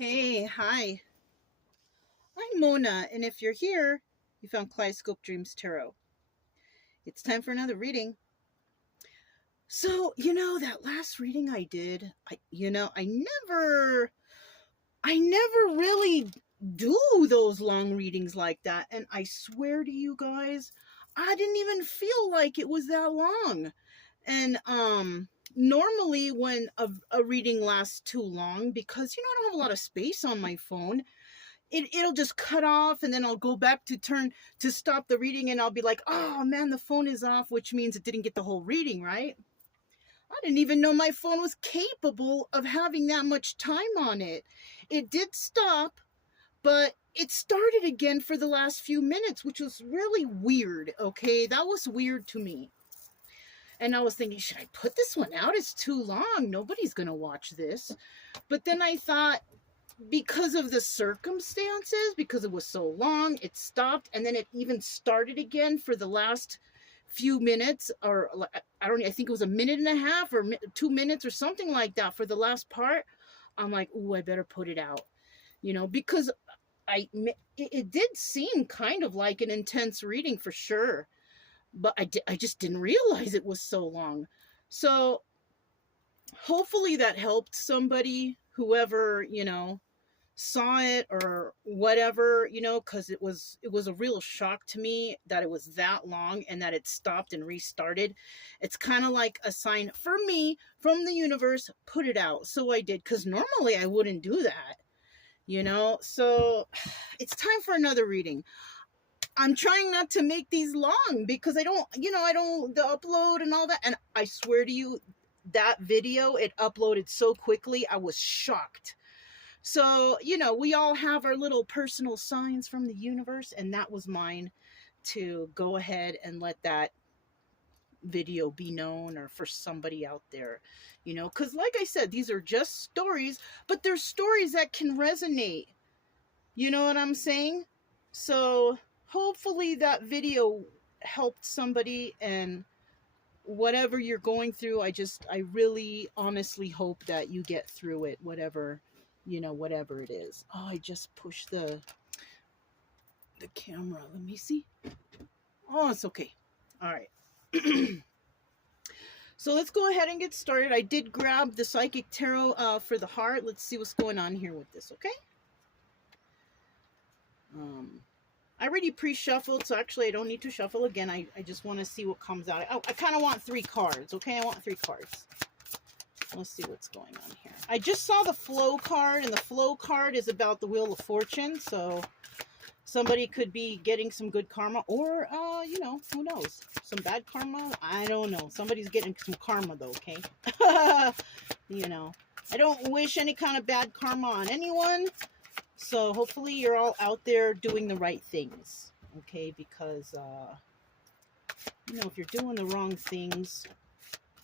Hey, hi. I'm Mona, and if you're here, you found Kaleidoscope Dreams Tarot. It's time for another reading. So, that last reading I did, I never really do those long readings like that. And I swear to you guys, I didn't even feel like it was that long. And, normally when a reading lasts too long, because, I don't have a lot of space on my phone, it'll just cut off, and then I'll go back to turn to stop the reading, and I'll be like, oh man, the phone is off, which means it didn't get the whole reading, right? I didn't even know my phone was capable of having that much time on it. It did stop, but it started again for the last few minutes, which was really weird. Okay, that was weird to me. And I was thinking, should I put this one out? It's too long, nobody's gonna watch this. But then I thought, because of the circumstances, because it was so long, it stopped, and then it even started again for the last few minutes, or I think it was a minute and a half or 2 minutes or something like that for the last part. I'm like, ooh, I better put it out, because it did seem kind of like an intense reading for sure, but I just didn't realize it was so long. So hopefully that helped somebody, whoever, saw it or whatever, because it was a real shock to me that it was that long and that it stopped and restarted. It's kind of like a sign for me from the universe, put it out. So I did, because normally I wouldn't do that. So it's time for another reading. I'm trying not to make these long, because I don't the upload and all that, and I swear to you, that video, it uploaded so quickly, I was shocked. So, we all have our little personal signs from the universe, and that was mine, to go ahead and let that video be known, or for somebody out there, because like I said, these are just stories, but they're stories that can resonate. You know what I'm saying? So hopefully that video helped somebody, and whatever you're going through, I really honestly hope that you get through it, whatever it is. Oh, I just pushed the camera. Let me see. Oh, it's okay. All right. So let's go ahead and get started. I did grab the Psychic Tarot for the heart. Let's see what's going on here with this, okay? I already pre-shuffled, so actually I don't need to shuffle again. I just want to see what comes out. I kind of want 3 cards, okay? I want 3 cards. Let's see what's going on here. I just saw the flow card, and the flow card is about the Wheel of Fortune. So somebody could be getting some good karma, or, who knows? Some bad karma? I don't know. Somebody's getting some karma, though, okay? I don't wish any kind of bad karma on anyone. So hopefully you're all out there doing the right things, okay? Because, if you're doing the wrong things,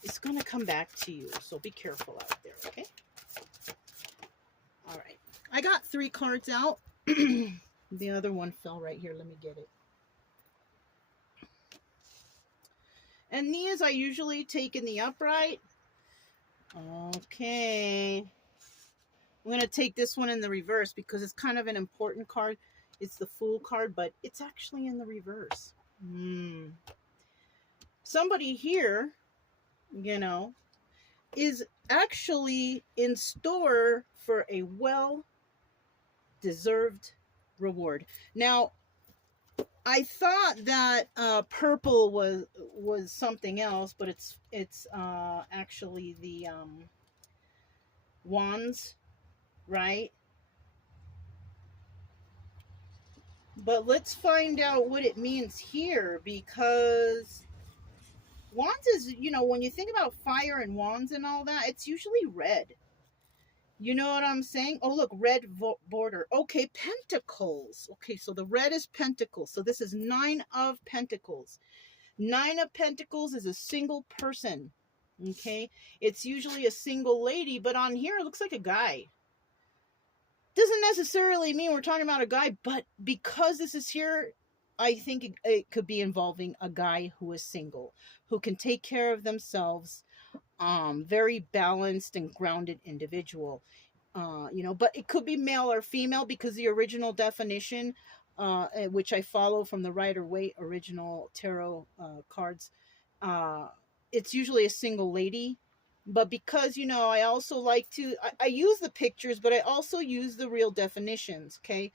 it's going to come back to you. So be careful out there, okay? All right. I got 3 cards out. The other one fell right here. Let me get it. And these I usually take in the upright. Okay. I'm going to take this one in the reverse, because it's kind of an important card. It's the Fool card, but it's actually in the reverse. Somebody here, is actually in store for a well-deserved reward. Now, I thought that purple was something else, but it's actually the wands, right? But let's find out what it means here, because wands is, when you think about fire and wands and all that, it's usually red. You know what I'm saying? Oh, look, red border. Okay, pentacles. Okay, so the red is pentacles. So this is 9 of Pentacles. 9 of Pentacles is a single person. Okay, it's usually a single lady, but on here it looks like a guy. Doesn't necessarily mean we're talking about a guy, but because this is here, I think it could be involving a guy who is single, who can take care of themselves, very balanced and grounded individual. You know, but it could be male or female, because the original definition, which I follow from the Rider Waite original tarot cards, uh, it's usually a single lady. But because, you know, I also like to, I use the pictures, but I also use the real definitions. Okay.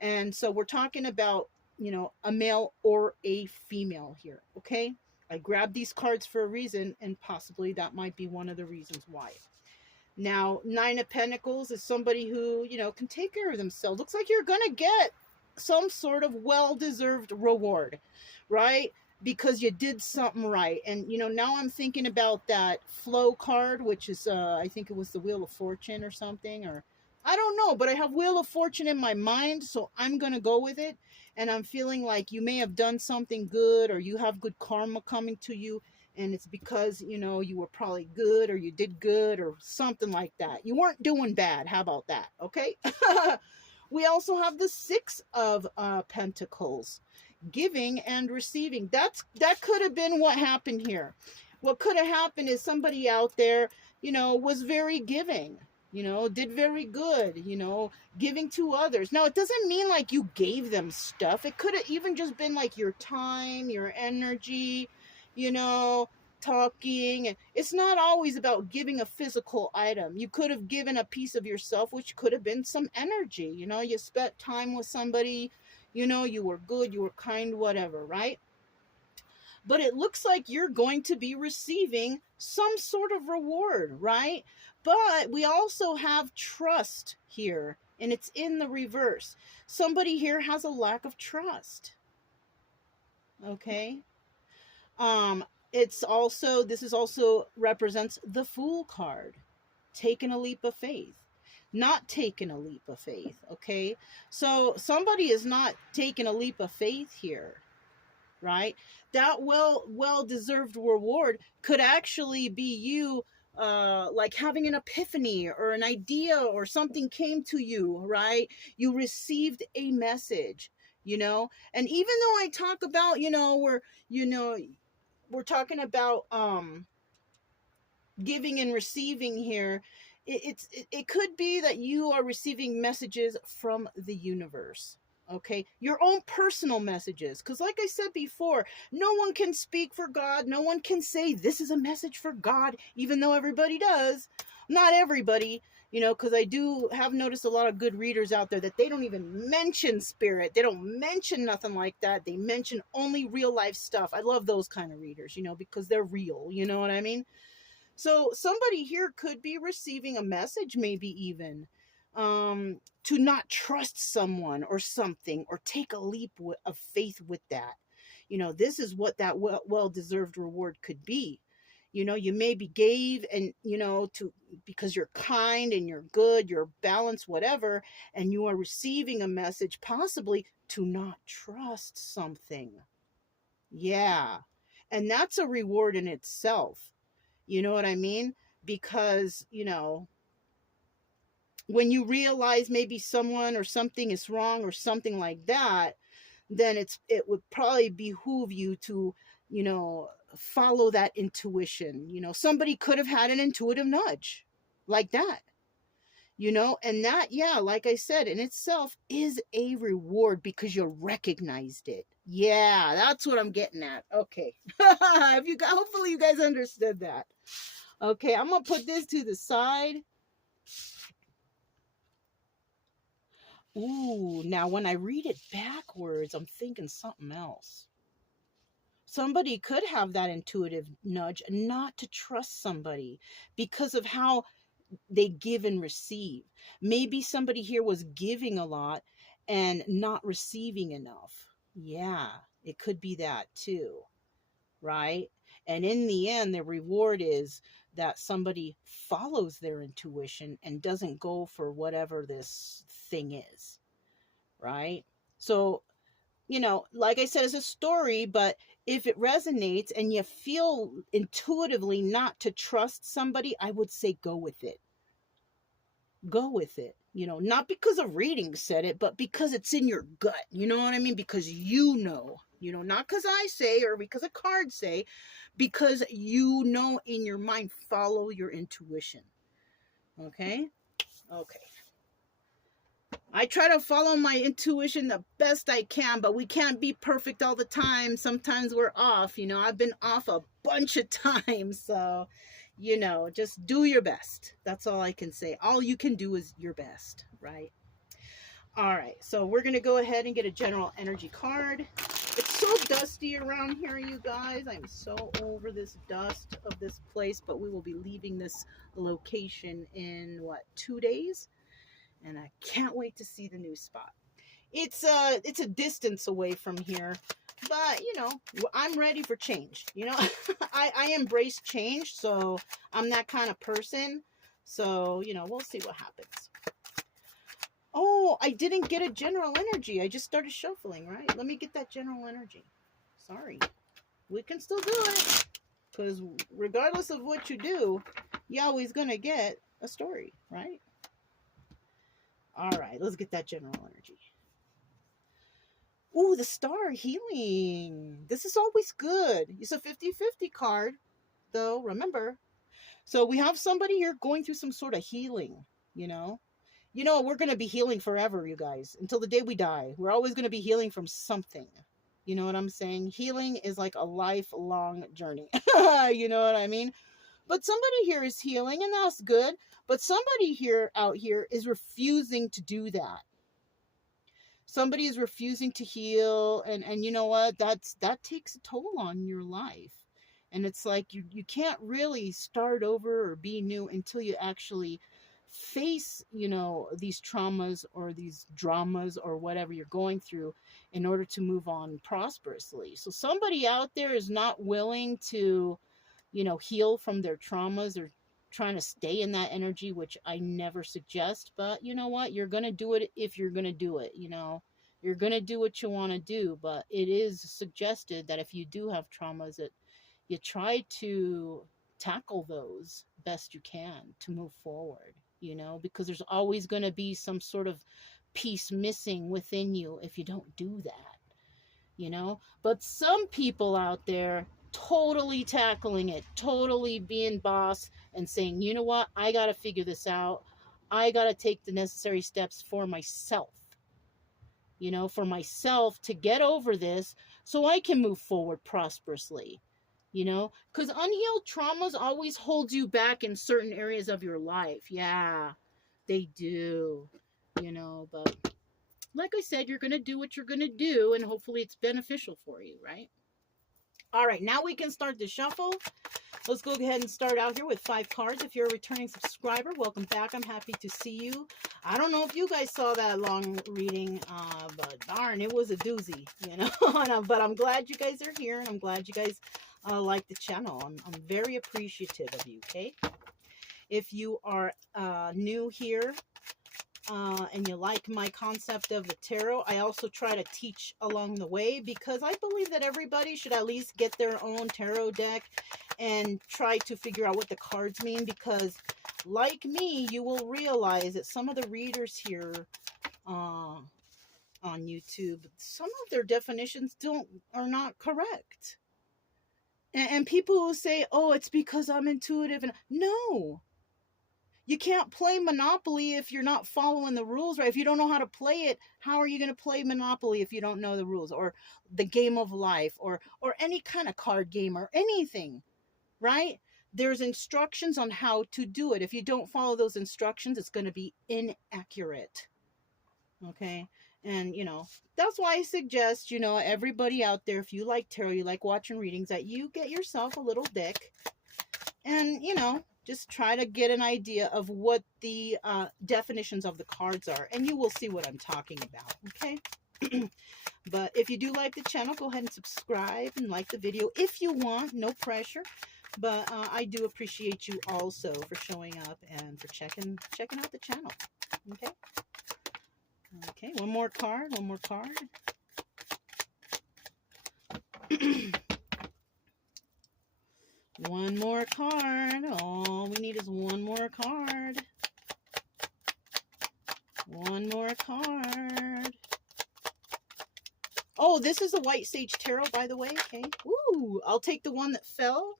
And so we're talking about, you know, a male or a female here. Okay. I grabbed these cards for a reason, and possibly that might be one of the reasons why. Now, Nine of Pentacles is somebody who, you know, can take care of themselves. Looks like you're going to get some sort of well-deserved reward, right? Because you did something right. And, you know, now I'm thinking about that flow card, which is, I think it was the Wheel of Fortune or something, or I don't know, but I have Wheel of Fortune in my mind, so I'm going to go with it. And I'm feeling like you may have done something good, or you have good karma coming to you, and it's because, you know, you were probably good, or you did good, or something like that. You weren't doing bad. How about that? Okay. We also have the Six of Pentacles, giving and receiving. That could have been what happened here. What could have happened is somebody out there, you know, was very giving, you know, did very good, you know, giving to others. Now, it doesn't mean like you gave them stuff. It could have even just been like your time, your energy, you know, talking. It's not always about giving a physical item. You could have given a piece of yourself, which could have been some energy. You know, you spent time with somebody, you know, you were good, you were kind, whatever, right? But it looks like you're going to be receiving some sort of reward, right? But we also have trust here, and it's in the reverse. Somebody here has a lack of trust. Okay. It's also, this is also represents the Fool card, taking a leap of faith, not taking a leap of faith. Okay. So somebody is not taking a leap of faith here, right? That well-deserved reward could actually be you, like having an epiphany or an idea, or something came to you, right? You received a message, you know. And even though I talk about, you know, we're talking about giving and receiving here, it could be that you are receiving messages from the universe. Okay, your own personal messages, because like I said before, no one can speak for God. No one can say this is a message for God, even though everybody does. Not everybody, you know, because I do have noticed a lot of good readers out there that they don't even mention spirit. They don't mention nothing like that. They mention only real life stuff. I love those kind of readers, you know, because they're real, you know what I mean? So somebody here could be receiving a message, maybe even, to not trust someone or something, or take a leap of faith with that. You know, this is what that well-deserved reward could be. You know, you maybe gave, and, you know, to, because you're kind and you're good, you're balanced, whatever, and you are receiving a message possibly to not trust something. Yeah. And that's a reward in itself. You know what I mean? Because, you know, when you realize maybe someone or something is wrong or something like that, then it would probably behoove you to, you know, follow that intuition. You know, somebody could have had an intuitive nudge like that, you know, and that, yeah, like I said, in itself is a reward because you recognized it. Yeah, that's what I'm getting at. Okay. If you got, hopefully you guys understood that. Okay, I'm going to put this to the side. Ooh, now when I read it backwards, I'm thinking something else. Somebody could have that intuitive nudge not to trust somebody because of how they give and receive. Maybe somebody here was giving a lot and not receiving enough. Yeah, it could be that too, right? And in the end, the reward is that somebody follows their intuition and doesn't go for whatever this thing is, right? So, you know, like I said, it's a story, but if it resonates and you feel intuitively not to trust somebody, I would say go with it. Go with it. You know, not because a reading said it, but because it's in your gut. You know what I mean? Because you know, not because I say or because a card say, because you know in your mind, follow your intuition. Okay? Okay. I try to follow my intuition the best I can, but we can't be perfect all the time. Sometimes we're off. You know, I've been off a bunch of times. So, you know, just do your best. That's all I can say. All you can do is your best, right? All right. So we're going to go ahead and get a general energy card. It's so dusty around here, you guys. I'm so over this dust of this place, but we will be leaving this location in, what, 2 days? And I can't wait to see the new spot. It's a distance away from here, but you know, I'm ready for change. You know, I embrace change, so I'm that kind of person. So, you know, we'll see what happens. Oh, I didn't get a general energy. I just started shuffling, right? Let me get that general energy. Sorry. We can still do it, because regardless of what you do, you're always going to get a story, right? All right, let's get that general energy. Ooh, the star healing. This is always good. It's a 50-50 card, though, remember. So we have somebody here going through some sort of healing, you know. You know, we're going to be healing forever, you guys, until the day we die. We're always going to be healing from something. You know what I'm saying? Healing is like a lifelong journey. You know what I mean? But somebody here is healing, and that's good. But somebody out here is refusing to do that. Somebody is refusing to heal, and you know what? That takes a toll on your life. And it's like you can't really start over or be new until you actually face, you know, these traumas or these dramas or whatever you're going through in order to move on prosperously. So somebody out there is not willing to, you know, heal from their traumas or trying to stay in that energy, which I never suggest. But you know what? You're going to do it if you're going to do it, you know. You're going to do what you want to do, but it is suggested that if you do have traumas, that you try to tackle those best you can to move forward, you know, because there's always going to be some sort of piece missing within you if you don't do that, you know. But some people out there totally tackling it, totally being boss and saying, you know what, I got to figure this out. I got to take the necessary steps for myself, you know, for myself to get over this so I can move forward prosperously, you know, because unhealed traumas always hold you back in certain areas of your life. Yeah, they do, you know, but like I said, you're going to do what you're going to do, and hopefully it's beneficial for you, right? All right, now we can start the shuffle. Let's go ahead and start out here with 5 cards. If you're a returning subscriber, welcome back. I'm happy to see you. I don't know if you guys saw that long reading, but darn, it was a doozy, you know. But I'm glad you guys are here, and I'm glad you guys like the channel. I'm very appreciative of you, okay? If you are new here, and you like my concept of the tarot, I also try to teach along the way, because I believe that everybody should at least get their own tarot deck and try to figure out what the cards mean, because like me, you will realize that some of the readers here on YouTube, some of their definitions are not correct. And people will say, oh, it's because I'm intuitive. And no, you can't play Monopoly if you're not following the rules, right? If you don't know how to play it, how are you going to play Monopoly if you don't know the rules? Or the game of life, or any kind of card game, or anything, right? There's instructions on how to do it. If you don't follow those instructions, it's going to be inaccurate. Okay? And, you know, that's why I suggest, you know, everybody out there, if you like tarot, you like watching readings, that you get yourself a little deck and, you know, just try to get an idea of what the definitions of the cards are, and you will see what I'm talking about, okay? But if you do like the channel, go ahead and subscribe and like the video if you want, no pressure. But I do appreciate you also for showing up and for checking out the channel, okay? Okay, one more card. One more card. All we need is one more card. One more card. Oh, this is a White Sage Tarot, by the way. Okay. Ooh, I'll take the one that fell.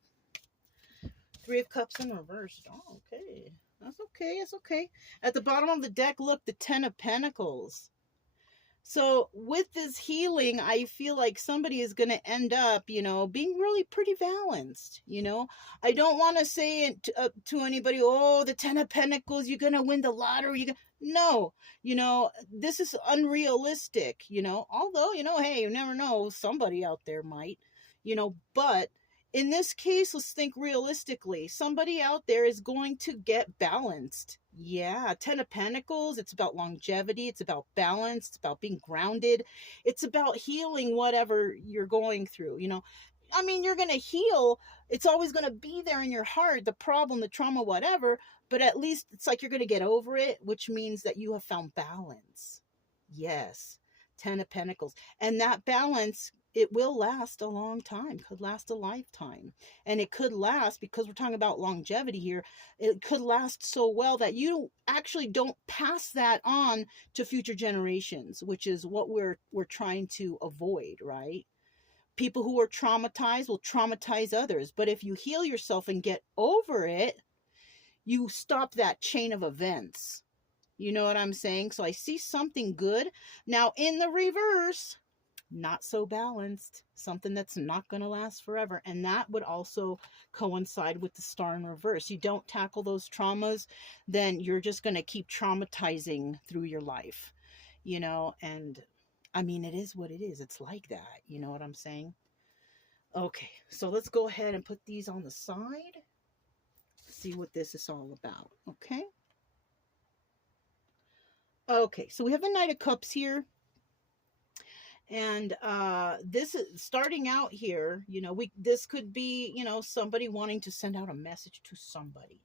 3 of Cups in reverse. Oh, okay. That's okay. It's okay. At the bottom of the deck, look, the Ten of Pentacles. So with this healing, I feel like somebody is going to end up, being really pretty balanced. I don't want to say it to anybody, oh, the Ten of Pentacles, you're going to win the lottery. No, this is unrealistic, although, hey, you never know, somebody out there might, but in this case, let's think realistically. Somebody out there is going to get balanced. Yeah, Ten of Pentacles, it's about longevity, it's about balance, it's about being grounded, it's about healing whatever you're going through, you're going to heal. It's always going to be there in your heart, the problem, the trauma, whatever, but at least it's like you're going to get over it, which means that you have found balance. Yes, Ten of Pentacles. And that balance, it will last a long time, could last a lifetime. And it could last, because we're talking about longevity here, it could last so well that you actually don't pass that on to future generations, which is what we're trying to avoid, right? People who are traumatized will traumatize others. But if you heal yourself and get over it, you stop that chain of events. You know what I'm saying? So I see something good. Now in the reverse, not so balanced, something that's not going to last forever. And that would also coincide with the Star in reverse. You don't tackle those traumas, then you're just going to keep traumatizing through your life, and it is what it is. It's like that. You know what I'm saying? Okay, so let's go ahead and put these on the side. See what this is all about. Okay, so we have the Knight of Cups here. And this is starting out here, this could be, somebody wanting to send out a message to somebody,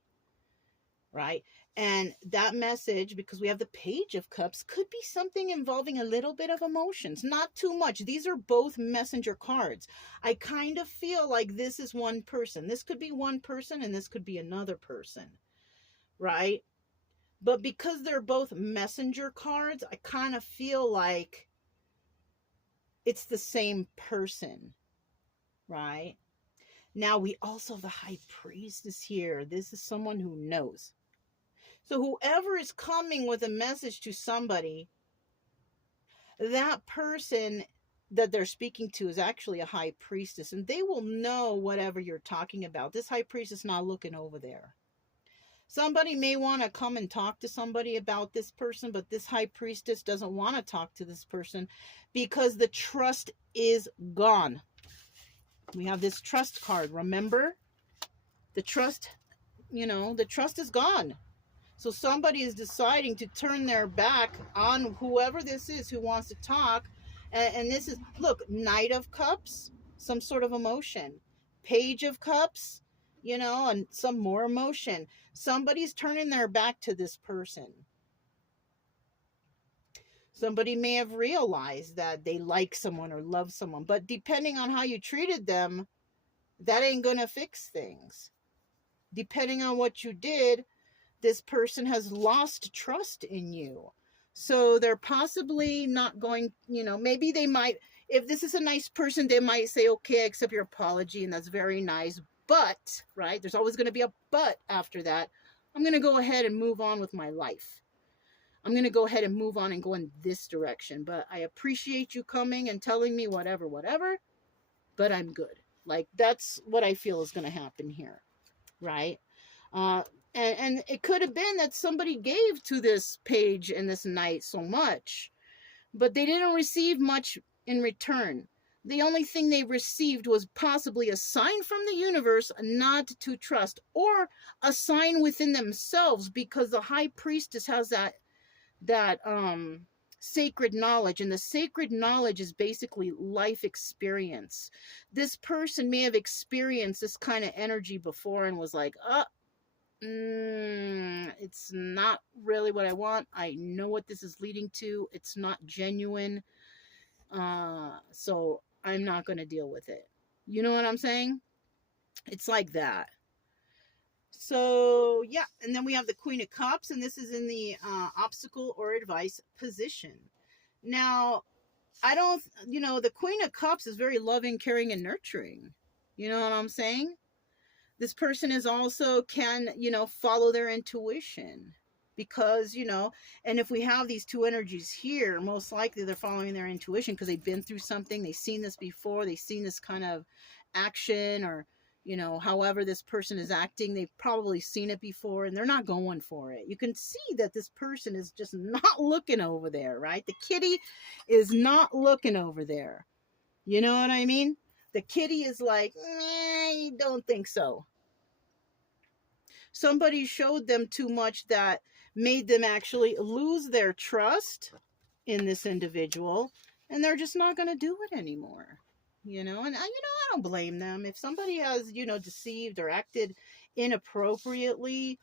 right? And that message, because we have the Page of Cups, could be something involving a little bit of emotions, not too much. These are both messenger cards. I kind of feel like this is one person. This could be one person and this could be another person, right? But because they're both messenger cards, I kind of feel like it's the same person, right? Now we also have the High Priestess here. This is someone who knows. So whoever is coming with a message to somebody, that person that they're speaking to is actually a High Priestess, and they will know whatever you're talking about. This High Priestess is not looking over there. Somebody may want to come and talk to somebody about this person, but this High Priestess doesn't want to talk to this person because the trust is gone. We have this Trust card, remember? The trust, the trust is gone. So somebody is deciding to turn their back on whoever this is who wants to talk. And this is, look, Knight of Cups, some sort of emotion. Page of Cups, and some more emotion. Somebody's turning their back to this person. Somebody may have realized that they like someone or love someone, but depending on how you treated them, that ain't gonna fix things. Depending on what you did, this person has lost trust in you. So they're possibly not going, maybe they might, if this is a nice person, they might say, okay, I accept your apology, and that's very nice. But, right, there's always going to be a but after that. I'm going to go ahead and move on with my life. I'm going to go ahead and move on and go in this direction. But I appreciate you coming and telling me whatever, but I'm good. Like, that's what I feel is going to happen here, right? And it could have been that somebody gave to this Page and this Knight so much, but they didn't receive much in return. The only thing they received was possibly a sign from the universe not to trust, or a sign within themselves, because the High Priestess has that sacred knowledge, and the sacred knowledge is basically life experience. This person may have experienced this kind of energy before and was like, it's not really what I want. I know what this is leading to. It's not genuine. So I'm not going to deal with it. You know what I'm saying? It's like that. So, yeah. And then we have the Queen of Cups, and this is in the obstacle or advice position. Now, the Queen of Cups is very loving, caring, and nurturing. You know what I'm saying? This person is also can, follow their intuition, because, and if we have these two energies here, most likely they're following their intuition because they've been through something, they've seen this before, they've seen this kind of action, or, however this person is acting, they've probably seen it before and they're not going for it. You can see that this person is just not looking over there, right? The kitty is not looking over there. You know what I mean? The kitty is like, I don't think so. Somebody showed them too much that made them actually lose their trust in this individual, and they're just not going to do it anymore. And I don't blame them. If somebody has, deceived or acted inappropriately,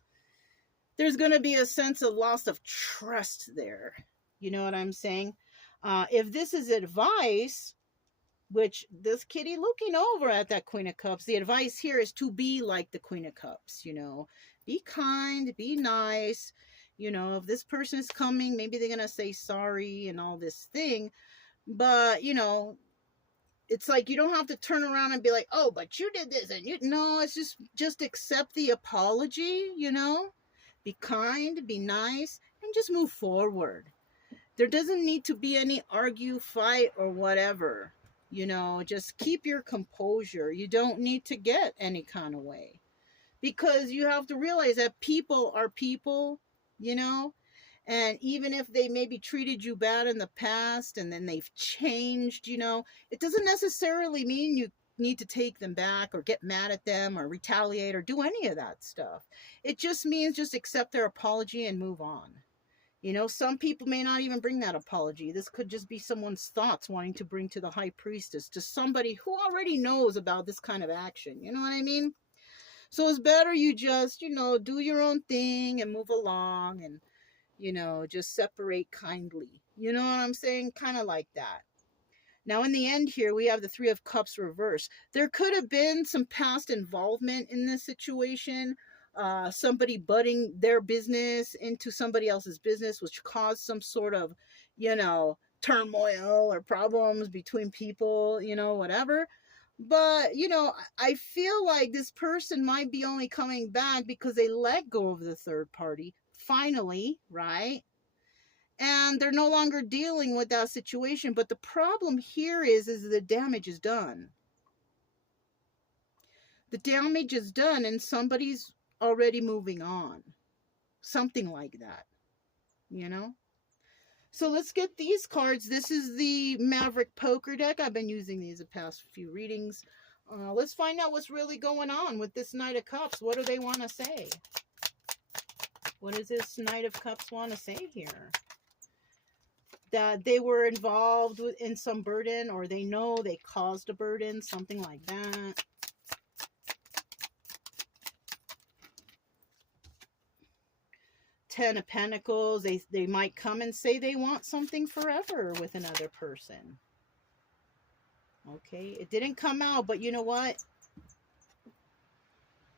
there's going to be a sense of loss of trust there. You know what I'm saying? If this is advice, which this kitty looking over at that Queen of Cups, the advice here is to be like the Queen of Cups, be kind, be nice. If this person is coming, maybe they're going to say sorry and all this thing. But, it's like you don't have to turn around and be like, oh, but you did this. And no, it's just accept the apology, be kind, be nice, and just move forward. There doesn't need to be any argue, fight, or whatever. Just keep your composure. You don't need to get any kind of way, because you have to realize that people are people, and even if they maybe treated you bad in the past and then they've changed, it doesn't necessarily mean you need to take them back or get mad at them or retaliate or do any of that stuff. It just means just accept their apology and move on. Some people may not even bring that apology. This could just be someone's thoughts wanting to bring to the High Priestess, to somebody who already knows about this kind of action. You know what I mean? So it's better you just, do your own thing and move along and, just separate kindly. You know what I'm saying? Kind of like that. Now, in the end here, we have the Three of Cups reversed. There could have been some past involvement in this situation. Somebody butting their business into somebody else's business, which caused some sort of, turmoil or problems between people, whatever. But, I feel like this person might be only coming back because they let go of the third party, finally, right? And they're no longer dealing with that situation. But the problem here is the damage is done. The damage is done and somebody's already moving on. Something like that, So let's get these cards. This is the Maverick Poker deck. I've been using these the past few readings. Let's find out what's really going on with this Knight of Cups. What do they want to say? What does this Knight of Cups want to say here? That they were involved in some burden, or they know they caused a burden, something like that. Ten of Pentacles. They might come and say they want something forever with another person. Okay, it didn't come out, but you know what?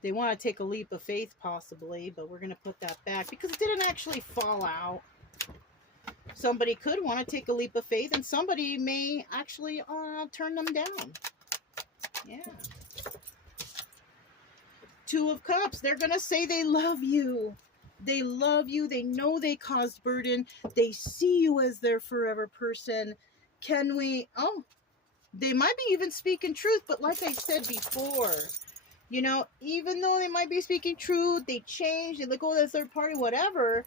They want to take a leap of faith possibly, but we're going to put that back because it didn't actually fall out. Somebody could want to take a leap of faith, and somebody may actually turn them down. Yeah. Two of Cups. They're going to say they love you. They love you. They know they caused burden. They see you as their forever person. Can we... Oh, they might be even speaking truth, but like I said before, even though they might be speaking truth, they change, they let go of the third party, whatever,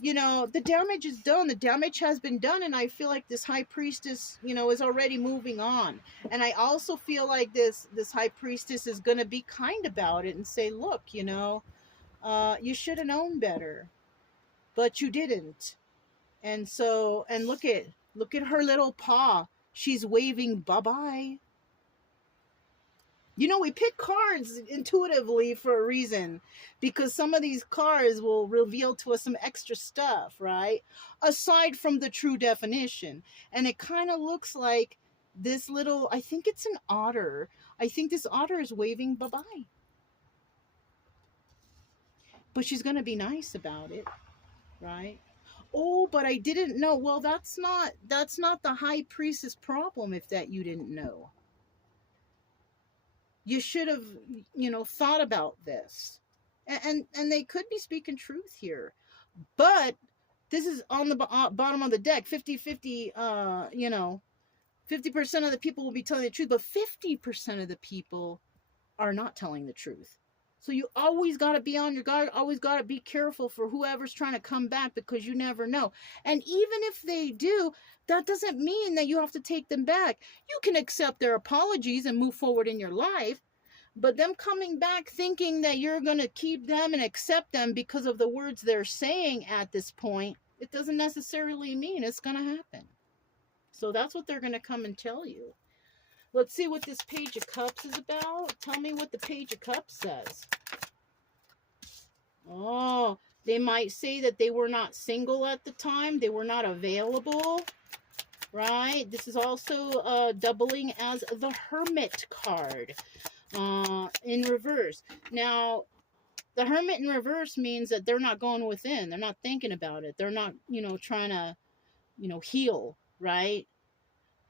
the damage is done. The damage has been done, and I feel like this High Priestess, is already moving on. And I also feel like this High Priestess is going to be kind about it and say, look, you should have known better, but you didn't. And so, and look at her little paw. She's waving bye-bye. We pick cards intuitively for a reason, because some of these cards will reveal to us some extra stuff, right? Aside from the true definition. And it kind of looks like this little, I think it's an otter. I think this otter is waving bye-bye. But she's going to be nice about it, right? Oh, but I didn't know. Well, that's not the High Priestess problem if that you didn't know. You should have, thought about this. And they could be speaking truth here. But this is on the bottom of the deck. 50-50, 50% of the people will be telling the truth, but 50% of the people are not telling the truth. So you always got to be on your guard, always got to be careful for whoever's trying to come back, because you never know. And even if they do, that doesn't mean that you have to take them back. You can accept their apologies and move forward in your life, but them coming back thinking that you're going to keep them and accept them because of the words they're saying at this point, it doesn't necessarily mean it's going to happen. So that's what they're going to come and tell you. Let's see what this Page of Cups is about. Tell me what the Page of Cups says. Oh, they might say that they were not single at the time. They were not available, right? This is also doubling as the Hermit card in reverse. Now, the Hermit in reverse means that they're not going within. They're not thinking about it. They're not, trying to, heal, right?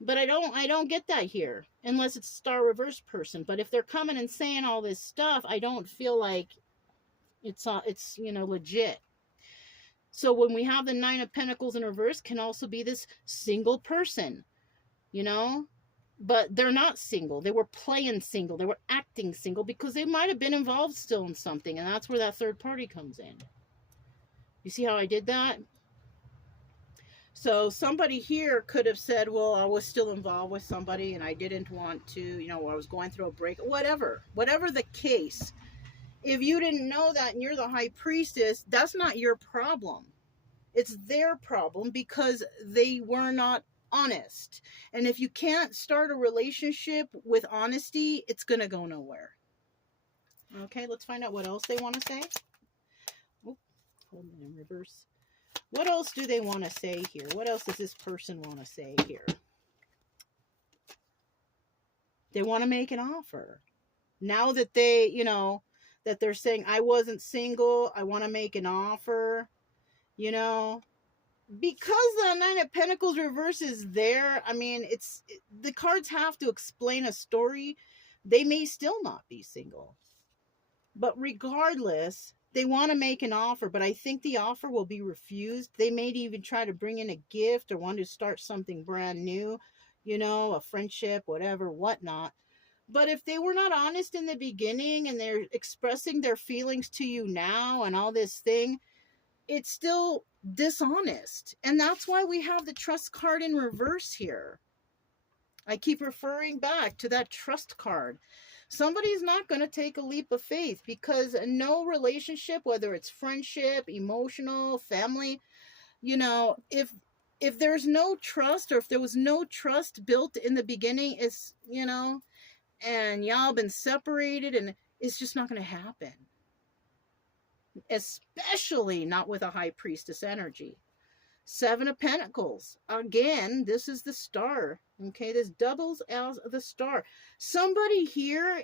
But I don't get that here, unless it's Star Reverse person. But if they're coming and saying all this stuff, I don't feel like it's legit. So when we have the Nine of Pentacles in reverse, can also be this single person, but they're not single. They were playing single. They were acting single because they might have been involved still in something, and that's where that third party comes in. You see how I did that? So somebody here could have said, well, I was still involved with somebody and I didn't want to, I was going through a break, whatever the case. If you didn't know that and you're the High Priestess, that's not your problem. It's their problem because they were not honest. And if you can't start a relationship with honesty, it's going to go nowhere. Okay, let's find out what else they want to say. Oh, hold it in reverse. What else do they want to say here? What else does this person want to say here? They want to make an offer. Now that they, that they're saying, I wasn't single, I want to make an offer, because the Nine of Pentacles reverse is there. I mean, the cards have to explain a story. They may still not be single. But regardless, they want to make an offer, but I think the offer will be refused. They may even try to bring in a gift or want to start something brand new, a friendship, whatever, whatnot. But if they were not honest in the beginning and they're expressing their feelings to you now and all this thing, it's still dishonest. And that's why we have the Trust card in reverse here. I keep referring back to that Trust card. Somebody's not going to take a leap of faith because no relationship, whether it's friendship, emotional, family, if there's no trust, or if there was no trust built in the beginning, it's, and y'all been separated, and it's just not going to happen. Especially not with a High Priestess energy. Seven of Pentacles. Again, this is the Star. Okay, this doubles as the Star. Somebody here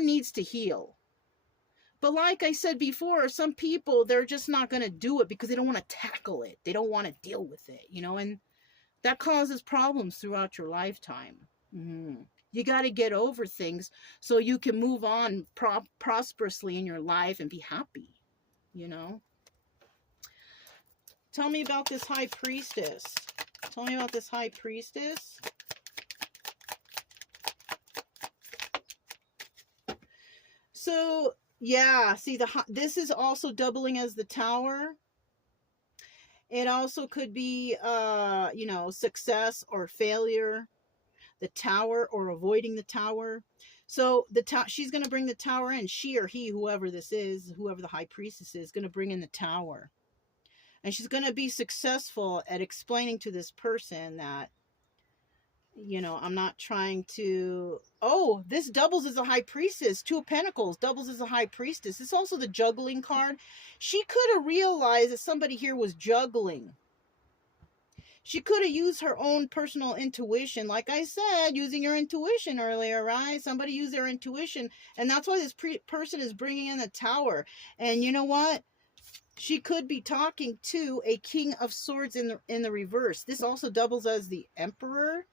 needs to heal. But like I said before, some people, they're just not going to do it because they don't want to tackle it. They don't want to deal with it, and that causes problems throughout your lifetime. You got to get over things so you can move on prosperously in your life and be happy. Tell me about this High Priestess. Tell me about this High Priestess. So, yeah, see, this is also doubling as the Tower. It also could be, success or failure. The Tower or avoiding the Tower. So she's going to bring the Tower in. She or he, whoever this is, whoever the High Priestess is, going to bring in the Tower. And she's going to be successful at explaining to this person that, I'm not trying to... Oh, this doubles as a High Priestess. Two of Pentacles doubles as a High Priestess. This is also the juggling card. She could have realized that somebody here was juggling. She could have used her own personal intuition. Like I said, using your intuition earlier, right? Somebody used their intuition. And that's why this person is bringing in the Tower. And you know what? She could be talking to a King of Swords in the reverse. This also doubles as the Emperor.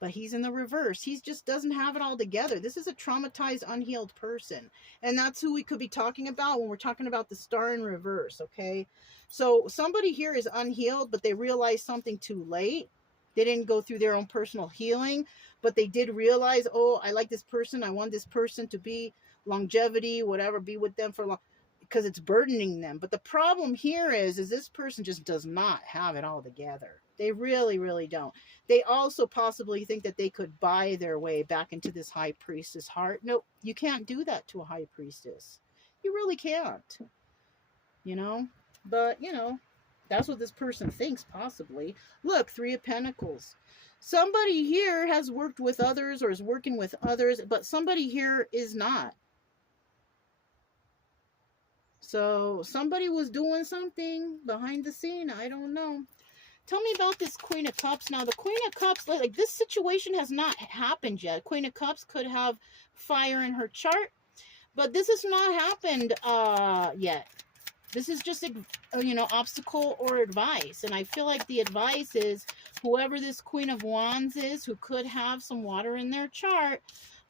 But he's in the reverse. He just doesn't have it all together. This is a traumatized, unhealed person. And that's who we could be talking about when we're talking about the star in reverse, okay? So somebody here is unhealed, but they realized something too late. They didn't go through their own personal healing, but they did realize, oh, I like this person. I want this person to be longevity, whatever, be with them for long, because it's burdening them. But the problem here is this person just does not have it all together. They really, really don't. They also possibly think that they could buy their way back into this high priestess heart. Nope, you can't do that to a high priestess. You really can't. You know? But, you know, that's what this person thinks, possibly. Look, Three of Pentacles. Somebody here has worked with others or is working with others, but somebody here is not. So somebody was doing something behind the scene. I don't know. Tell me about this Queen of Cups. Now, the Queen of Cups, like, this situation has not happened yet. Queen of Cups could have fire in her chart, but this has not happened yet. This is just, you know, obstacle or advice. And I feel like the advice is whoever this Queen of Wands is, who could have some water in their chart.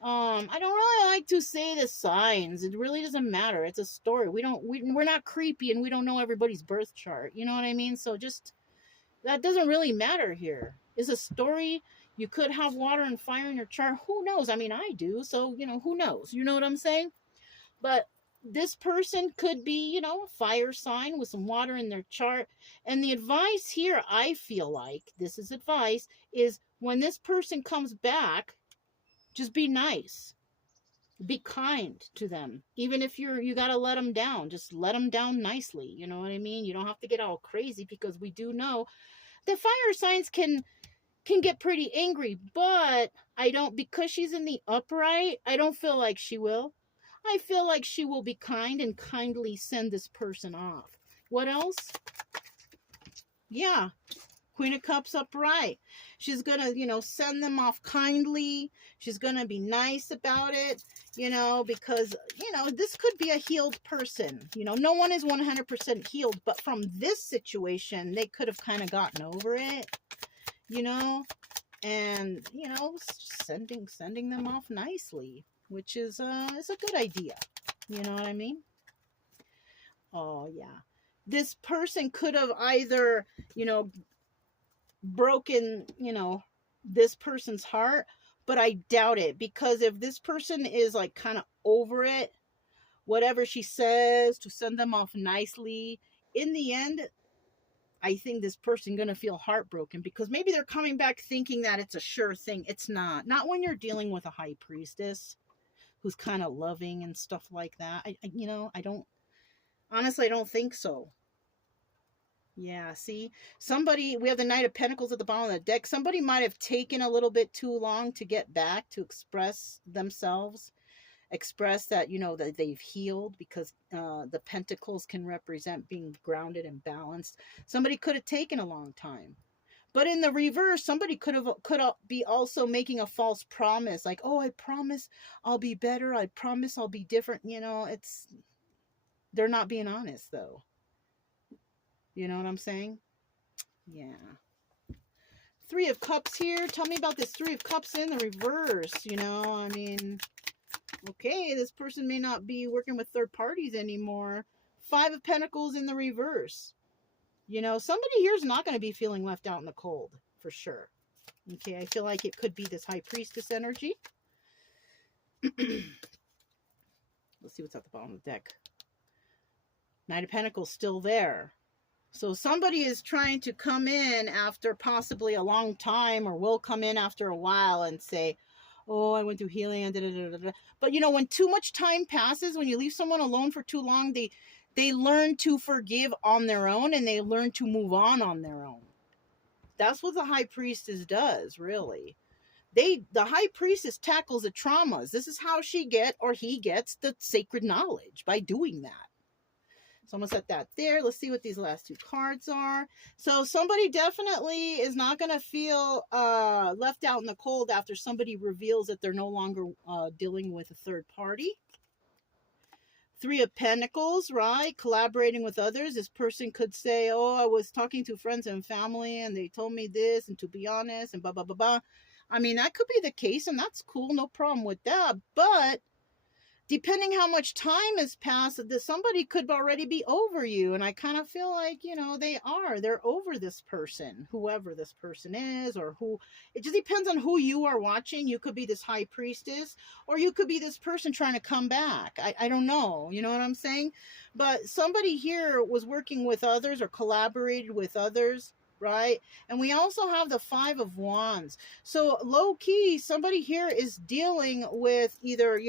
I don't really like to say the signs. It really doesn't matter. It's a story. We're not creepy and we don't know everybody's birth chart. You know what I mean? So just, that doesn't really matter here. It's a story. You could have water and fire in your chart. Who knows? I mean, I do. So, you know, who knows? You know what I'm saying? But this person could be, you know, a fire sign with some water in their chart. And the advice here, I feel like, this is advice, is when this person comes back, just be nice. Be kind to them. Even if you got to let them down, just let them down nicely. You know what I mean? You don't have to get all crazy, because we do know the fire signs can get pretty angry, but I don't, because she's in the upright, I don't feel like she will. I feel like she will be kind and kindly send this person off. What else? Yeah. Queen of Cups upright. She's going to, you know, send them off kindly. She's going to be nice about it, you know, because, you know, this could be a healed person. You know, no one is 100% healed, but from this situation, they could have kind of gotten over it, you know, and, you know, sending them off nicely, which is a good idea. You know what I mean? Oh, yeah. This person could have either, you know, broken, you know, this person's heart, but I doubt it, because if this person is like kind of over it, whatever she says to send them off nicely, in the end, I think this person gonna feel heartbroken, because maybe they're coming back thinking that it's a sure thing. It's not when you're dealing with a high priestess who's kind of loving and stuff like that. You know, I don't think so. Yeah, see, we have the Knight of Pentacles at the bottom of the deck. Somebody might have taken a little bit too long to get back, to express themselves, express that, you know, that they've healed, because the pentacles can represent being grounded and balanced. Somebody could have taken a long time. But in the reverse, somebody could be also making a false promise, like, oh, I promise I'll be better. I promise I'll be different. You know, they're not being honest, though. You know what I'm saying? Yeah. Three of Cups here. Tell me about this Three of Cups in the reverse. You know, I mean, okay, this person may not be working with third parties anymore. Five of Pentacles in the reverse. You know, somebody here is not going to be feeling left out in the cold, for sure. Okay, I feel like it could be this High Priestess energy. Let's see what's at the bottom of the deck. Knight of Pentacles still there. So somebody is trying to come in after possibly a long time, or will come in after a while and say, oh, I went through healing and da-da-da-da-da. But, you know, when too much time passes, when you leave someone alone for too long, they learn to forgive on their own, and they learn to move on their own. That's what the High Priestess does, really. The High Priestess tackles the traumas. This is how he gets the sacred knowledge, by doing that. So I'm going to set that there. Let's see what these last two cards are. So somebody definitely is not going to feel left out in the cold after somebody reveals that they're no longer dealing with a third party. Three of Pentacles, right? Collaborating with others. This person could say, oh, I was talking to friends and family and they told me this, and to be honest, and blah, blah, blah, blah. I mean, that could be the case, and that's cool, no problem with that. But depending how much time has passed, that somebody could already be over you. And I kind of feel like, they're over this person, whoever this person is, or who. It just depends on who you are watching. You could be this high priestess, or you could be this person trying to come back. I don't know, you know what I'm saying? But somebody here was working with others or collaborated with others, right? And we also have the Five of Wands. So low key, somebody here is dealing with either,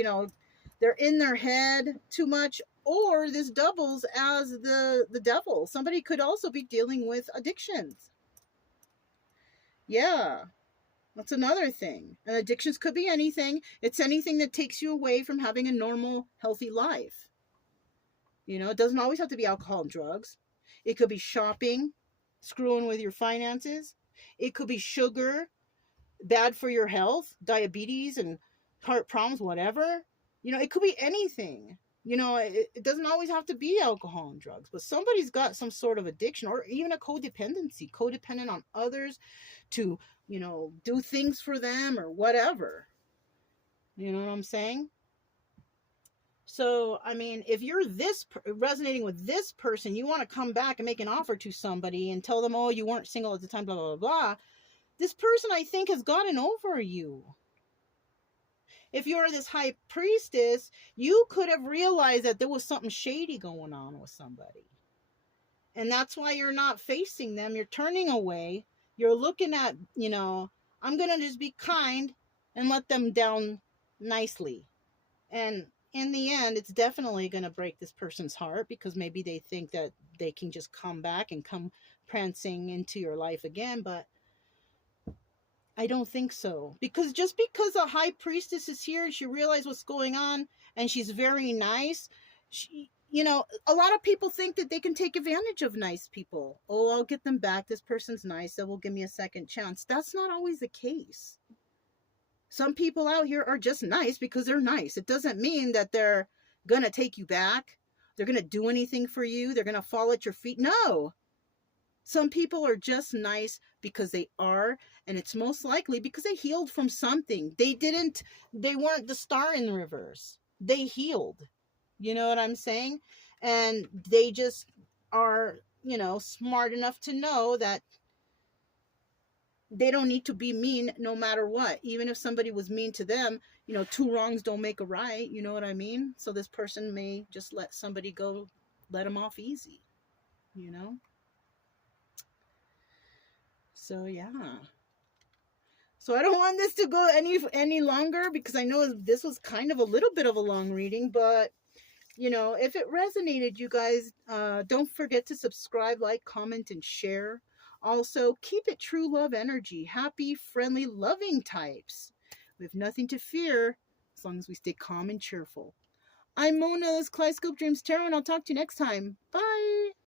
they're in their head too much, or this doubles as the devil. Somebody could also be dealing with addictions. Yeah, that's another thing. And addictions could be anything. It's anything that takes you away from having a normal, healthy life. It doesn't always have to be alcohol and drugs. It could be shopping, screwing with your finances. It could be sugar, bad for your health, diabetes and heart problems, whatever. It could be anything. It doesn't always have to be alcohol and drugs, but somebody's got some sort of addiction, or even a codependency, codependent on others to, do things for them or whatever. You know what I'm saying? So, I mean, if you're resonating with this person, you want to come back and make an offer to somebody and tell them, oh, you weren't single at the time, blah, blah, blah, blah. This person, I think, has gotten over you. If you're this high priestess, you could have realized that there was something shady going on with somebody. And that's why you're not facing them. You're turning away. You're looking at, I'm going to just be kind and let them down nicely. And in the end, it's definitely going to break this person's heart, because maybe they think that they can just come back and come prancing into your life again. But I don't think so. Because just because a high priestess is here and she realizes what's going on and she's very nice, a lot of people think that they can take advantage of nice people. Oh, I'll get them back. This person's nice. They will give me a second chance. That's not always the case. Some people out here are just nice because they're nice. It doesn't mean that they're going to take you back. They're going to do anything for you. They're going to fall at your feet. No. Some people are just nice because they are, and it's most likely because they healed from something. They weren't the star in the reverse. They healed. You know what I'm saying? And they just are, smart enough to know that they don't need to be mean no matter what. Even if somebody was mean to them, two wrongs don't make a right. You know what I mean? So this person may just let somebody go, let them off easy, So yeah. So I don't want this to go any longer, because I know this was kind of a little bit of a long reading, but if it resonated, you guys, don't forget to subscribe, like, comment, and share. Also, keep it true love energy. Happy, friendly, loving types. We have nothing to fear as long as we stay calm and cheerful. I'm Mona, this Kaleidoscope Dreams Tarot, and I'll talk to you next time. Bye!